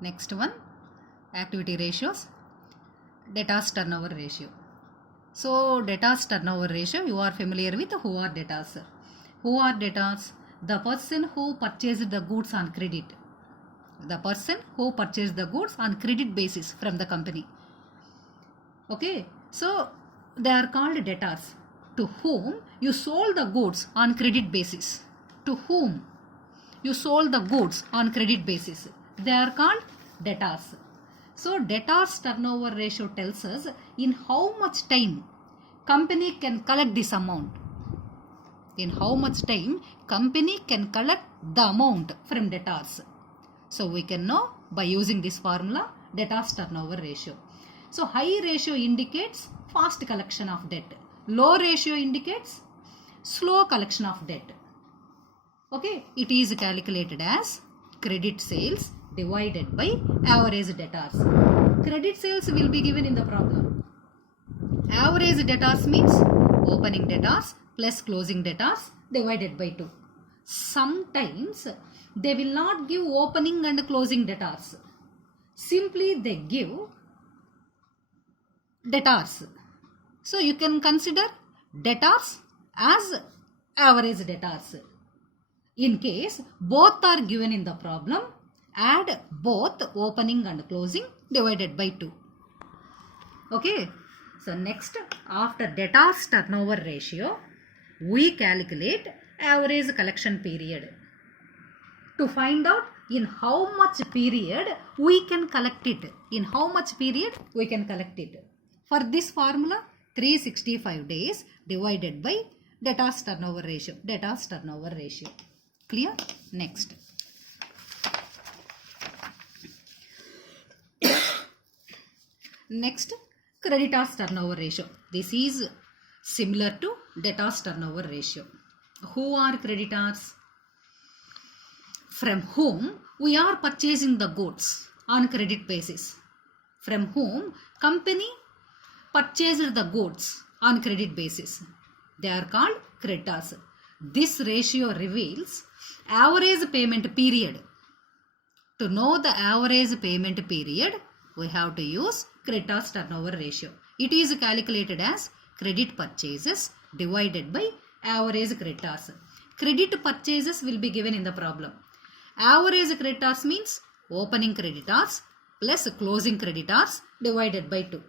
Next one, activity ratios, debtors turnover ratio. So debtors turnover ratio, you are familiar with who are debtors. Who are debtors? The person who purchased the goods on credit. The person who purchased the goods on credit basis from the company. Okay, so they are called debtors. To whom you sold the goods on credit basis. To whom you sold the goods on credit basis. They are called debtors. So debtors turnover ratio tells us in how much time company can collect this amount. In how much time company can collect the amount from debtors. So we can know by using this formula, debtors turnover ratio. So high ratio indicates fast collection of debt. Low ratio indicates slow collection of debt. Okay, it is calculated as credit sales divided by average debtors. Credit sales will be given in the problem. Average debtors means opening debtors plus closing debtors divided by 2. Sometimes they will not give opening and closing debtors. Simply they give debtors. So you can consider debtors as average debtors. In case both are given in the problem, add both opening and closing divided by 2. Okay. So next, after debtors turnover ratio, we calculate average collection period. To find out in how much period we can collect it. In how much period we can collect it. For this formula, 365 days divided by debtors turnover ratio. Debtors turnover ratio. Clear? Next. Next, creditors turnover ratio. This is similar to debtors turnover ratio. Who are creditors? From whom we are purchasing the goods on credit basis. From whom company purchased the goods on credit basis. They are called creditors. This ratio reveals average payment period. To know the average payment period, we have to use creditors turnover ratio. It is calculated as credit purchases divided by average creditors. Credit purchases will be given in the problem. Average creditors means opening creditors plus closing creditors divided by 2.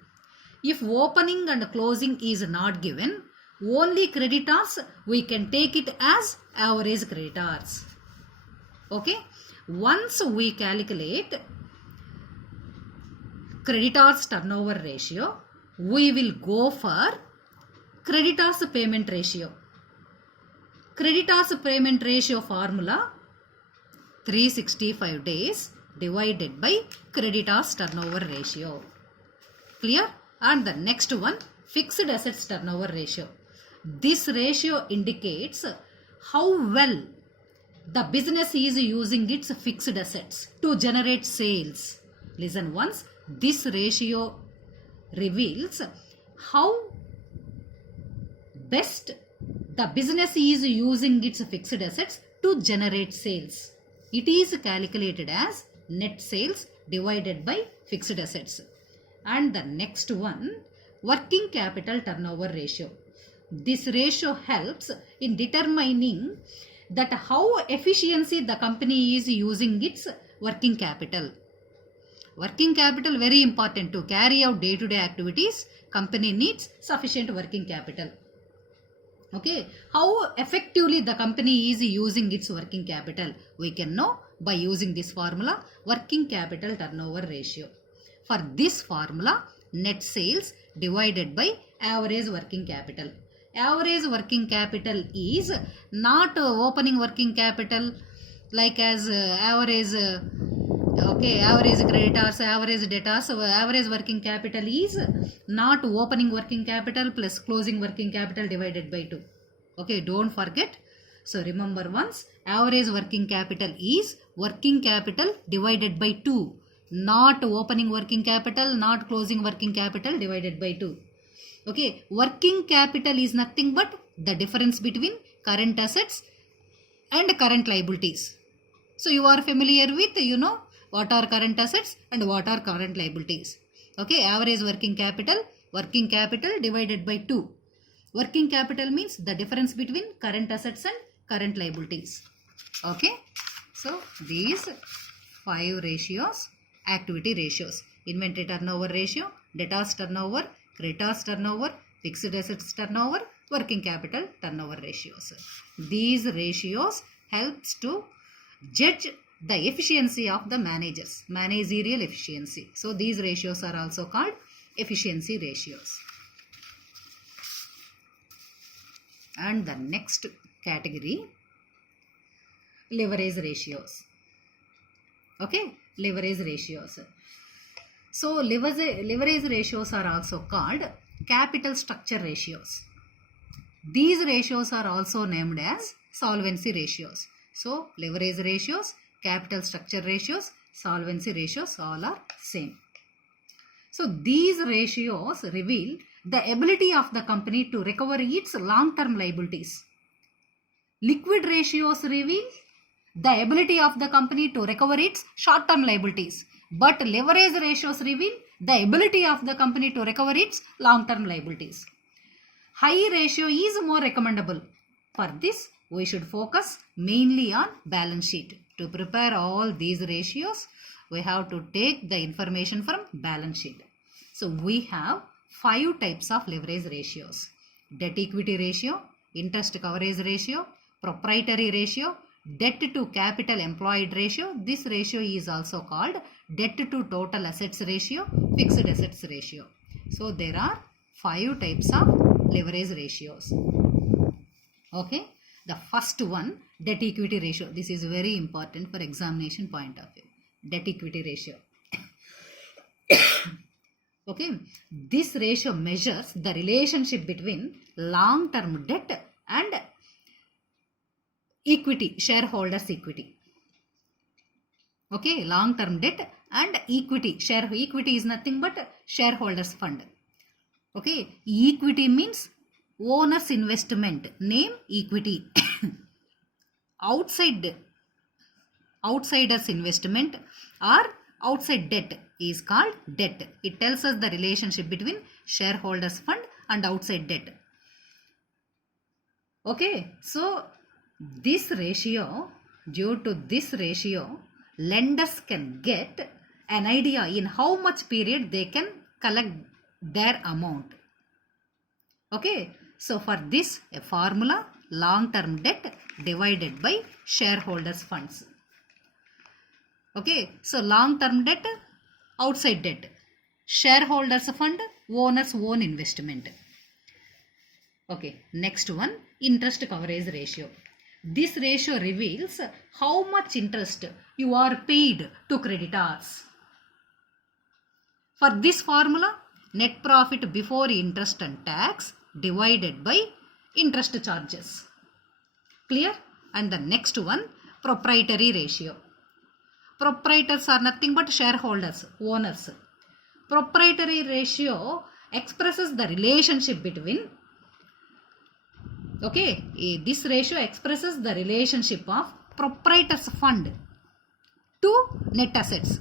If opening and closing is not given, only creditors, we can take it as average creditors. Okay. Once we calculate creditors turnover ratio, we will go for creditors payment ratio. Creditors payment ratio formula 365 days divided by creditors turnover ratio. Clear? And the next one, fixed assets turnover ratio. This ratio indicates how well the business is using its fixed assets to generate sales. Listen once, this ratio reveals how best the business is using its fixed assets to generate sales. It is calculated as net sales divided by fixed assets. And the next one, working capital turnover ratio. This ratio helps in determining that how efficiency the company is using its working capital. Working capital very important. To carry out day-to-day activities, company needs sufficient working capital. Okay, how effectively the company is using its working capital, we can know by using this formula, working capital turnover ratio. For this formula, net sales divided by average working capital. Average working capital is not opening working capital like as average creditors, average debtors. Average working capital is not opening working capital plus closing working capital divided by 2. Okay, don't forget. So remember once, average working capital is working capital divided by 2. Not opening working capital, not closing working capital divided by 2. Okay, working capital is nothing but the difference between current assets and current liabilities. So you are familiar with, what are current assets and what are current liabilities. Okay, average working capital divided by 2. Working capital means the difference between current assets and current liabilities. Okay, so these 5 ratios, activity ratios: inventory turnover ratio, debtors turnover, creditors turnover, fixed assets turnover, working capital turnover ratios. These ratios helps to judge the efficiency of the managers, managerial efficiency. So these ratios are also called efficiency ratios. And the next category, leverage ratios. Okay, leverage ratios. So leverage ratios are also called capital structure ratios. These ratios are also named as solvency ratios. So leverage ratios, capital structure ratios, solvency ratios, all are same. So these ratios reveal the ability of the company to recover its long-term liabilities. Liquid ratios reveal the ability of the company to recover its short-term liabilities. But leverage ratios reveal the ability of the company to recover its long-term liabilities. High ratio is more recommendable. For this, we should focus mainly on balance sheet. To prepare all these ratios, we have to take the information from balance sheet. So we have 5 types of leverage ratios: debt equity ratio, interest coverage ratio, proprietary ratio, debt to capital employed ratio. This ratio is also called debt to total assets ratio, fixed assets ratio. So there are 5 types of leverage ratios. Okay, the first one, debt equity ratio. This is very important for examination point of view. Debt equity ratio. Okay, this ratio measures the relationship between long-term debt and equity, shareholders' equity. Okay, long-term debt and equity. Equity is nothing but shareholders' fund. Okay, equity means owner's investment, name equity. Outsiders investment or outside debt is called debt. It tells us the relationship between shareholders fund and outside debt. Okay, so this ratio, due to this ratio, lenders can get an idea in how much period they can collect their amount. Okay, so for this, a formula: long-term debt divided by shareholders funds. Okay, so long-term debt, outside debt, shareholders fund, owner's own investment. Okay, next one, interest coverage ratio. This ratio reveals how much interest you are paid to creditors. For this formula, net profit before interest and tax divided by interest charges. Clear? And the next one, proprietary ratio. Proprietors are nothing but shareholders, owners. Proprietary ratio expresses the relationship between, okay, this ratio expresses the relationship of proprietors fund to net assets.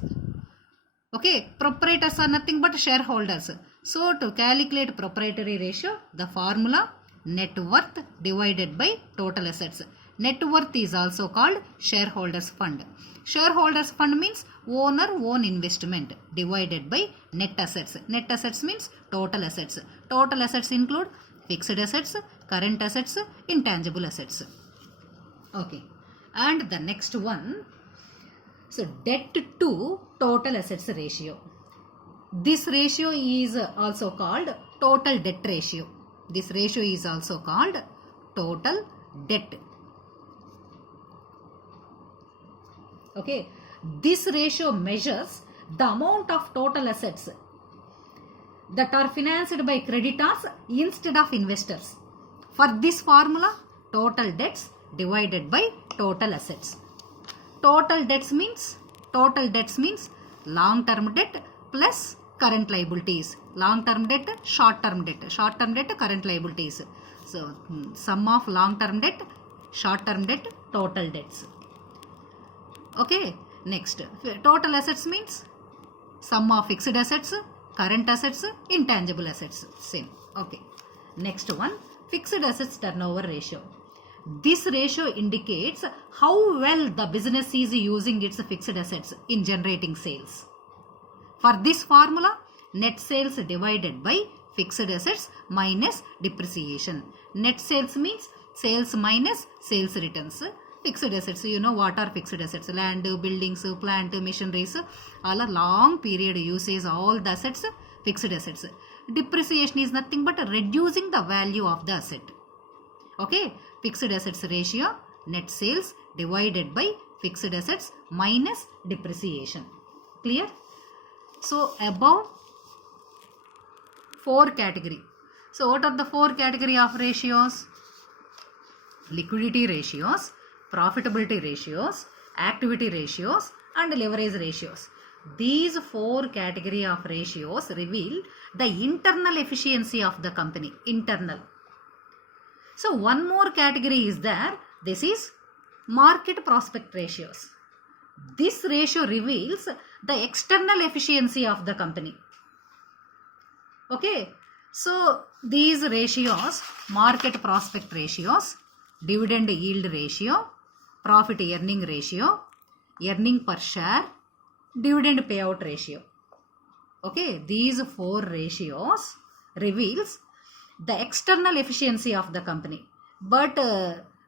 Okay, proprietors are nothing but shareholders. So to calculate proprietary ratio, the formula: net worth divided by total assets. Net worth is also called shareholders fund. Shareholders fund means owner own investment divided by net assets. Net assets means total assets. Total assets include fixed assets, current assets, intangible assets. Okay, and the next one, so debt to total assets ratio. This ratio is also called total debt ratio. This ratio is also called total debt. Okay, this ratio measures the amount of total assets that are financed by creditors instead of investors. For this formula, total debts divided by total assets. Total debts means long-term debt plus current liabilities. Long-term debt, short-term debt. Short-term debt, current liabilities. So, sum of long-term debt, short-term debt, total debts. Okay, Next, total assets means sum of fixed assets, current assets, intangible assets. Same. Okay. Next one, fixed assets turnover ratio. This ratio indicates how well the business is using its fixed assets in generating sales. For this formula, net sales divided by fixed assets minus depreciation. Net sales means sales minus sales returns. Fixed assets, you know what are fixed assets? Land, buildings, plant, machineries, all are long period usage, all the assets, fixed assets. Depreciation is nothing but reducing the value of the asset. Okay, fixed assets ratio, net sales divided by fixed assets minus depreciation. Clear? So above 4 category. So what are the 4 category of ratios? Liquidity ratios, profitability ratios, activity ratios and leverage ratios. These 4 category of ratios reveal the internal efficiency of the company. Internal. So one more category is there. This is market prospect ratios. This ratio reveals the external efficiency of the company. Okay. So these ratios, market prospect ratios, dividend yield ratio, profit earning ratio, earning per share, dividend payout ratio. Okay. These 4 ratios reveals the external efficiency of the company, but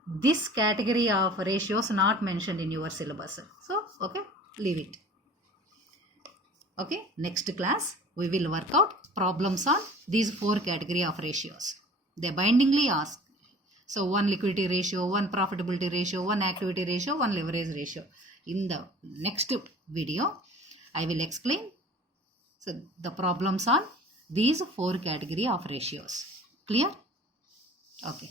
this category of ratios not mentioned in your syllabus. So okay, leave it. Okay, next class we will work out problems on these 4 category of ratios. They bindingly ask. So one liquidity ratio, one profitability ratio, one activity ratio, one leverage ratio. In the next video I will explain the problems on these 4 category of ratios. Clear? Okay.